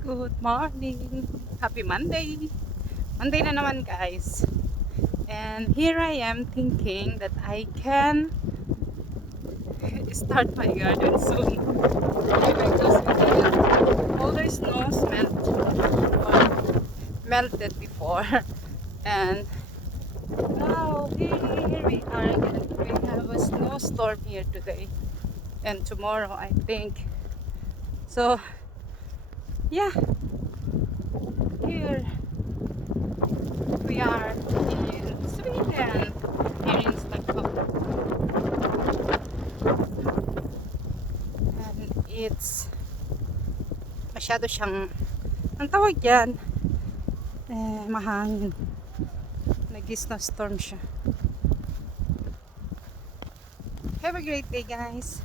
Good morning! Happy Monday! Monday na naman guys. And here I am thinking that I can start my garden soon. Because all the snows melted before. And now here we are again. We have a snowstorm here today. And tomorrow I think. So yeah, here we are in Sweden, here in Stockholm. And it's masyado siyang, ang tawag yan, mahangin. Nag-snowstorm siya. Have a great day guys.